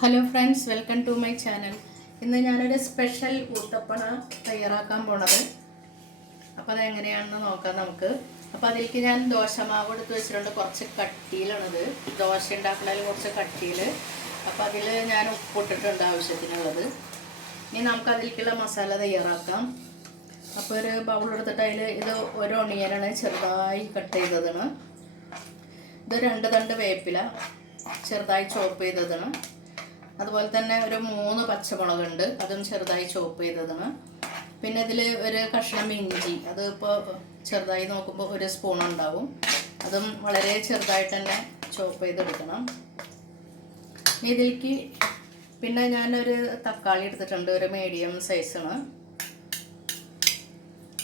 Hello friends, welcome to my channel. ഇന്ന് ഞാനൊരു special ഊത്തപ്പണ തയ്യാറാക്കാൻ പോണത്. അപ്പോൾ അതെങ്ങനെയാണെന്ന് നോക്കാം നമുക്ക്. അപ്പോൾ അതിലേക്ക് ഞാൻ ദോശമാവ് എടുത്ത് വെച്ചിട്ടുണ്ട്. കുറച്ച് കട്ടിയിലാണത്. ദോശ ഉണ്ടാക്കുന്നതിൽ കുറച്ച് കട്ടിയിൽ. അപ്പോൾ അതിൽ ഞാൻ ഉപ്പിട്ടിട്ടുണ്ട് ആവശ്യത്തിനുള്ളത്. ഇനി നമുക്ക് അതിലേക്കുള്ള മസാല തയ്യാറാക്കാം. അപ്പോൾ ഒരു ബൗൾ എടുത്തിട്ട് അതിൽ ഇത് ഒരു ഒണിയനാണ് ചെറുതായി കട്ട് ചെയ്തതാണ്. ഇത് 2 തണ്ട് വേപ്പില ചെറുതായി ചോപ്പ് ചെയ്തതാണ്. അതുപോലെ തന്നെ ഒരു 3 പച്ചമുളകുണ്ട്, അതും ചെറുതായി ചോപ്പ് ചെയ്തതാണ്. പിന്നെ ഇതിൽ ഒരു കഷ്ണം ഇഞ്ചി, അത് ഇപ്പോൾ ചെറുതായി നോക്കുമ്പോൾ 1 സ്പൂൺ ഉണ്ടാവും. അതും വളരെ ചെറുതായിട്ട് തന്നെ ചോപ്പ് ചെയ്തെടുക്കണം. ഇതിലേക്ക് പിന്നെ ഞാനൊരു തക്കാളി എടുത്തിട്ടുണ്ട്, ഒരു മീഡിയം സൈസാണ്.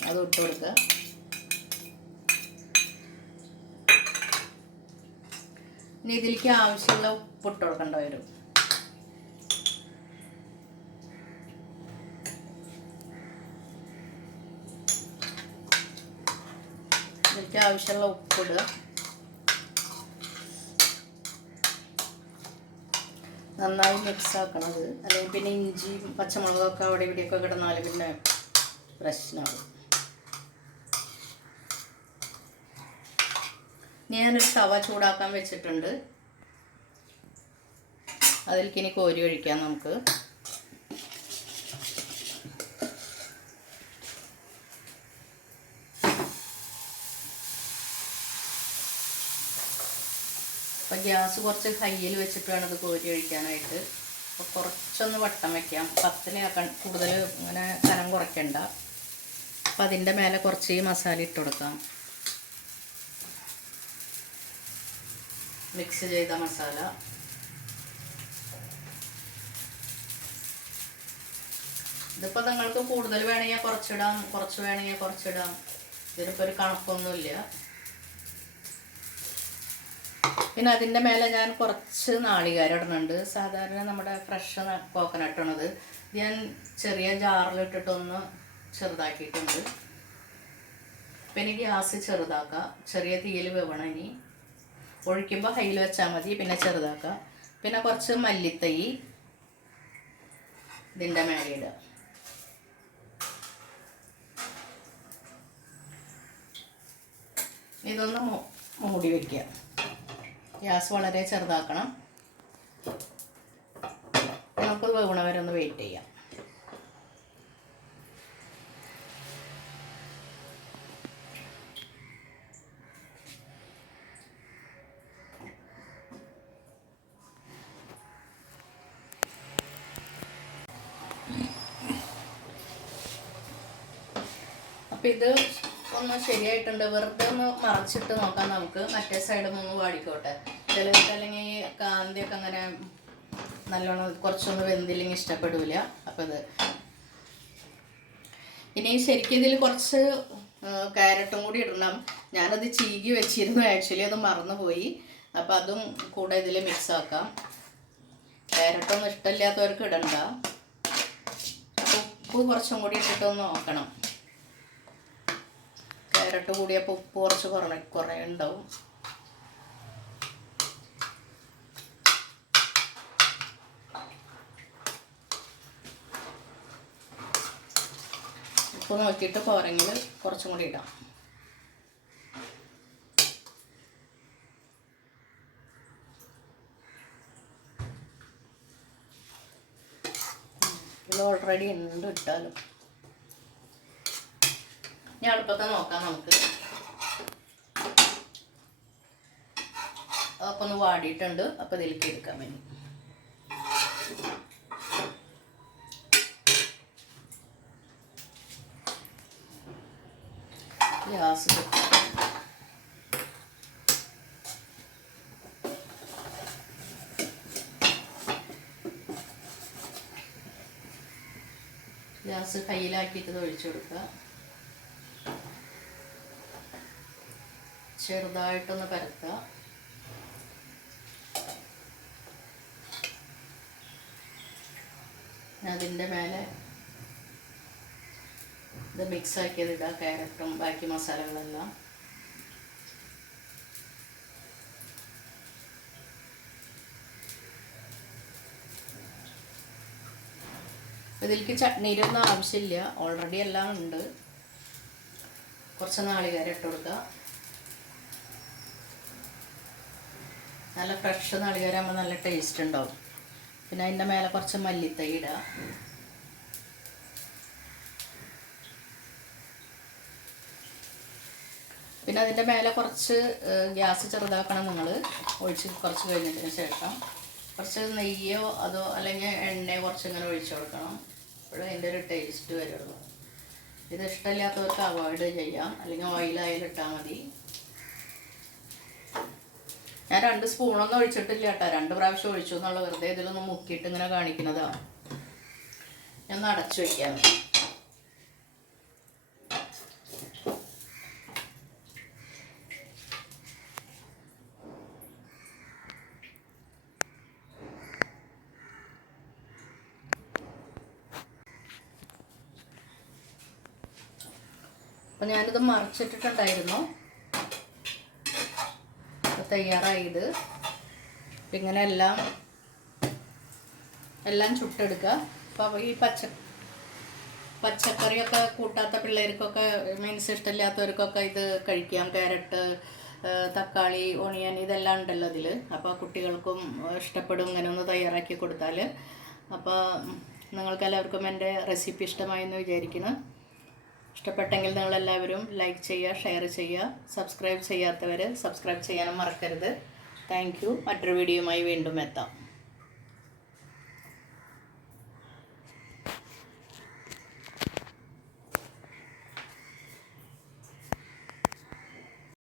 അത് ഇട്ട് കൊടുക്കുക. ഇനി ഇതിലേക്ക് ആവശ്യമുള്ള ഉപ്പ് ഇട്ട് കൊടുക്കേണ്ടി വരും. ഇതിലേക്ക് ആവശ്യമുള്ള ഉപ്പിടുക. നന്നായി മിക്സ് ആക്കണത്, അല്ലെങ്കിൽ പിന്നെ ഇഞ്ചിയും പച്ചമുളകൊക്കെ അവിടെ ഇവിടെയൊക്കെ കിടന്നാൽ പിന്നെ പ്രശ്നമാകും. ഞാനൊരു തവ ചൂടാക്കാൻ വെച്ചിട്ടുണ്ട്. അതിലേക്ക് ഇനി കോരി ഒഴിക്കാം നമുക്ക്. അപ്പോൾ ഗ്യാസ് കുറച്ച് ഹൈയിൽ വെച്ചിട്ട് വേണം ഇത് കോരി ഒഴിക്കാനായിട്ട്. അപ്പോൾ കുറച്ചൊന്ന് വട്ടം വയ്ക്കാം, പത്തലയാക്കാൻ കൂടുതൽ ഇങ്ങനെ കനം കുറയ്ക്കണ്ട. അപ്പോൾ അതിൻ്റെ മേലെ കുറച്ച് ഈ മസാല ഇട്ട് കൊടുക്കാം. മിക്സ് ചെയ്ത മസാല. ഇതിപ്പോൾ നിങ്ങൾക്ക് കൂടുതൽ വേണമെങ്കിൽ കുറച്ചിടാം, കുറച്ച് വേണമെങ്കിൽ കുറച്ചിടാം. ഇതിനിപ്പോൾ ഒരു കണക്കൊന്നുമില്ല. പിന്നെ അതിൻ്റെ മേലെ ഞാൻ കുറച്ച് നാളികേരം ഇടുന്നുണ്ട്. സാധാരണ നമ്മുടെ ഫ്രഷ് കോക്കനട്ടാണത്. ഞാൻ ചെറിയ ജാറിലിട്ടിട്ടൊന്ന് ചെറുതാക്കിയിട്ടുണ്ട്. പിന്നെ ഗ്യാസ് ചെറുതാക്കാം, ചെറിയ തീയിൽ വേവണം. ഇനി ഒഴിക്കുമ്പോൾ ഹൈയിൽ വെച്ചാൽ മതി, പിന്നെ ചെറുതാക്കാം. പിന്നെ കുറച്ച് മല്ലിത്തൈ ഇതിൻ്റെ മേലെ ഇടുക. ഇതൊന്ന് മൂടി വയ്ക്കുക. ഗ്യാസ് വളരെ ചെറുതാക്കണം. നമുക്ക് വേവണ വരെ ഒന്ന് വെയിറ്റ് ചെയ്യാം. അപ്പം ഇത് ഒന്ന് ശരിയായിട്ടുണ്ട്. വെറുതെ ഒന്ന് മറച്ചിട്ട് നോക്കാം നമുക്ക്. മറ്റേ സൈഡും ഒന്ന് വാടിക്കോട്ടെ. ചിലർക്ക് അല്ലെങ്കിൽ കാന്തിയൊക്കെ അങ്ങനെ നല്ലോണം കുറച്ചൊന്ന് വെന്തില്ലെങ്കിൽ ഇഷ്ടപ്പെടില്ല. അപ്പോൾ ഇത് ഇനി ശരിക്കും ഇതിൽ കുറച്ച് ക്യാരറ്റും കൂടി ഇടണം. ഞാനത് ചീകി വെച്ചിരുന്നു, ആക്ച്വലി അത് മറന്നുപോയി. അപ്പോൾ അതും കൂടെ ഇതിൽ മിക്സ് ആക്കാം. ക്യാരറ്റൊന്നും ഇഷ്ടമില്ലാത്തവർക്ക് ഇടണ്ട. അപ്പോൾ ഉപ്പ് കുറച്ചും കൂടി ഇട്ടിട്ടൊന്ന് നോക്കണം. ക്യാരറ്റ് കൂടിയപ്പോൾ ഉപ്പ് കുറച്ച് കുറേ ഉണ്ടാവും. ഉപ്പ് നോക്കിയിട്ട് പോരെങ്കിൽ കുറച്ചും കൂടി ഇടാം. ഇത് ഓൾറെഡി ഉണ്ട് ഇട്ടാലും. ഇനി അടുപ്പത്തെ നോക്കാം നമുക്ക്. അപ്പോൾ ഒന്ന് വാടിയിട്ടുണ്ട്. അപ്പോൾ ഇതിലേക്ക് എടുക്കാൻ വേണ്ടി ഗ്യാസ് കയ്യിലാക്കിയിട്ട് ഒഴിച്ചു കൊടുക്കുക. ചെറുതായിട്ടൊന്ന് പരത്തുക. അതിൻ്റെ മേലെ ഇത് മിക്സ് ആക്കിയത് ഇടുക, ക്യാരറ്റും ബാക്കി മസാലകളെല്ലാം. ഇതിലേക്ക് ചട്നിയിലൊന്നും ആവശ്യമില്ല, ഓൾറെഡി എല്ലാം ഉണ്ട്. കുറച്ച് നാളികേരം ഇട്ട് കൊടുക്കുക. നല്ല ഫ്രഷ് നാളികേരമാകുമ്പോൾ നല്ല ടേസ്റ്റ് ഉണ്ടാവും. പിന്നെ അതിൻ്റെ മേലെ കുറച്ച് മല്ലിത്തൈ ഇടുക. പിന്നെ അതിൻ്റെ മേലെ കുറച്ച് ഗ്യാസ് ചെറുതാക്കണം നിങ്ങൾ, ഒഴിച്ച് കുറച്ച് കഴിഞ്ഞതിന് ശേഷം കുറച്ച് നെയ്യോ അതോ അല്ലെങ്കിൽ എണ്ണയോ കുറച്ചിങ്ങനെ ഒഴിച്ചു കൊടുക്കണം. അപ്പോഴേ അതിൻ്റെ ഒരു ടേസ്റ്റ് വരുള്ളൂ. ഇത് ഇഷ്ടമില്ലാത്തവർക്ക് അവോയ്ഡ് ചെയ്യാം, അല്ലെങ്കിൽ ഓയിലായാലും ഇട്ടാൽ മതി. ഞാൻ 2 സ്പൂണൊന്നും ഒഴിച്ചിട്ടില്ല കേട്ടോ, 2 പ്രാവശ്യം ഒഴിച്ചു എന്നുള്ള വെറുതെ ഇതിലൊന്ന് മുക്കിയിട്ട് ഇങ്ങനെ കാണിക്കുന്നതാണ്. ഞാൻ അടച്ചു വയ്ക്കാം. അപ്പം ഞാനിത് മറിച്ചിട്ടിട്ടുണ്ടായിരുന്നു. തയ്യാറായത് ഇങ്ങനെ എല്ലാം ചുട്ടെടുക്കുക. അപ്പോൾ ഈ പച്ചക്കറിയൊക്കെ കൂട്ടാത്ത പിള്ളേർക്കൊക്കെ, മീൻസ് ഇഷ്ടമില്ലാത്തവർക്കൊക്കെ ഇത് കഴിക്കാം. ക്യാരറ്റ്, തക്കാളി, ഓണിയൻ ഇതെല്ലാം ഉണ്ടല്ലോ അതിൽ. അപ്പോൾ കുട്ടികൾക്കും ഇഷ്ടപ്പെടും ഇങ്ങനെ ഒന്ന് തയ്യാറാക്കി കൊടുത്താൽ. അപ്പോൾ നിങ്ങൾക്കെല്ലാവർക്കും എൻ്റെ റെസിപ്പി ഇഷ്ടമായി എന്ന് വിചാരിക്കുന്നു. ഇഷ്ടപ്പെട്ടെങ്കിൽ നിങ്ങളെല്ലാവരും ലൈക്ക് ചെയ്യുക, ഷെയർ ചെയ്യുക. സബ്സ്ക്രൈബ് ചെയ്യാത്തവർ സബ്സ്ക്രൈബ് ചെയ്യാനും മറക്കരുത്. Thank you. മറ്റൊരു വീഡിയോയുമായി വീണ്ടും എത്താം.